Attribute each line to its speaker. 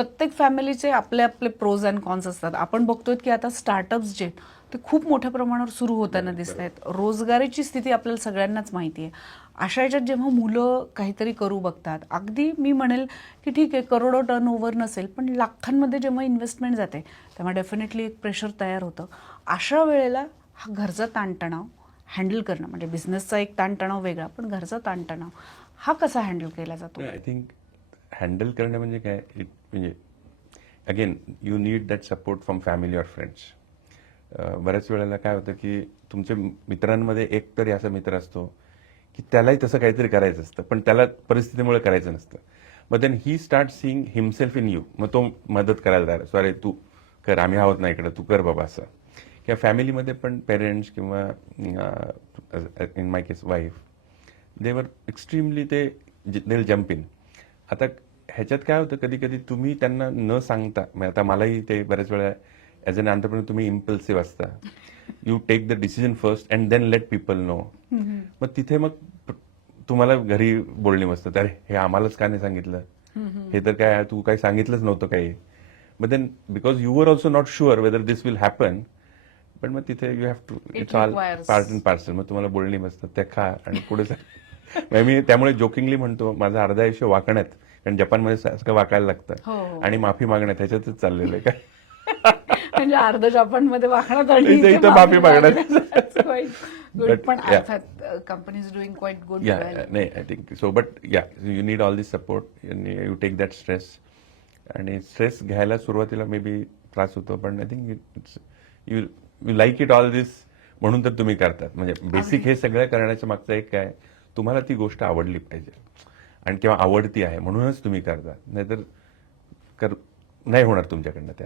Speaker 1: प्रत्येक फॅमिलीचे आपले आपले प्रोज अँड कॉन्स असतात. आपण बघतोय की आता स्टार्टअप्स जे ते खूप मोठ्या प्रमाणावर सुरू होताना दिसत आहेत. रोजगारीची स्थिती आपल्याला सगळ्यांनाच माहिती आहे अशा याच्यात जेव्हा मुलं काहीतरी करू बघतात अगदी मी म्हणेल की ठीक आहे करोडो टर्न ओव्हर नसेल पण लाखांमध्ये जेव्हा इन्व्हेस्टमेंट जाते तेव्हा डेफिनेटली एक प्रेशर तयार होतं. अशा वेळेला हा घरचा ताणतणाव हँडल करणं म्हणजे बिझनेसचा एक ताणतणाव वेगळा पण घरचा ताणतणाव हा कसा हँडल केला जातो?
Speaker 2: आय थिंक हँडल करणं म्हणजे काय? इट म्हणजे again you need that support from family or friends बऱ्याच वेळेला काय होतं की तुमच्या मित्रांमध्ये एक तरी असा मित्र असतो की त्यालाही तसं काहीतरी करायचं असतं पण त्याला परिस्थितीमुळे करायचं नसतं. मग then he start seeing himself in you मग तो मदत करायला तयार असतो अरे तू कर आम्ही आहोत ना इकडं तू कर बाबा असं. किंवा फॅमिलीमध्ये पण पेरेंट्स किंवा in my case wife they were extremely ते दे जम्प इन आता ह्याच्यात काय होतं कधी कधी तुम्ही त्यांना न सांगता म्हणजे आता मलाही ते बऱ्याच वेळा ॲज अन आंतरप्रिनर तुम्ही इम्पल्सिव्ह असता. You take the decision first and then let people know मग तिथे मग तुम्हाला घरी बोलणी मस्त अरे हे आम्हालाच का नाही सांगितलं? हे तर काय तू काही सांगितलंच नव्हतं काही. मग then because you are also not sure whether this will happen पण मग तिथे you have to it's all part and parcel मग तुम्हाला बोलणी मस्त त्या खा आणि पुढे जा. म्हणजे मी त्यामुळे जोकिंगली म्हणतो माझं अर्धा आयुष्य वाकण्यात कारण जपानमध्ये सगळं वाकायला लागतं.
Speaker 1: हो.
Speaker 2: आणि माफी मागण्यात ह्याच्यातच चाललेलं आहे काय
Speaker 1: म्हणजे अर्ध जपानमध्ये वाकण्यात आणि
Speaker 2: इथे- माफी मागण्यात.
Speaker 1: गुड
Speaker 2: But,
Speaker 1: पण
Speaker 2: yeah.
Speaker 1: अर्थात company is doing quite good
Speaker 2: yeah नाही I think so but yeah you need all this support you take that stress आणि स्ट्रेस घ्यायला सुरुवातीला मे बी त्रास होतो पण I think it's you you like it all this म्हणून तर तुम्ही करतात. म्हणजे बेसिक हे सगळं करण्याच्या मागचं एक काय? तुम्हाला ती गोष्ट आवडली पाहिजे. आणि किंवा आवडती आहे म्हणूनच तुम्ही करता. नाहीतर कर नाही होणार तुमच्याकडनं त्या.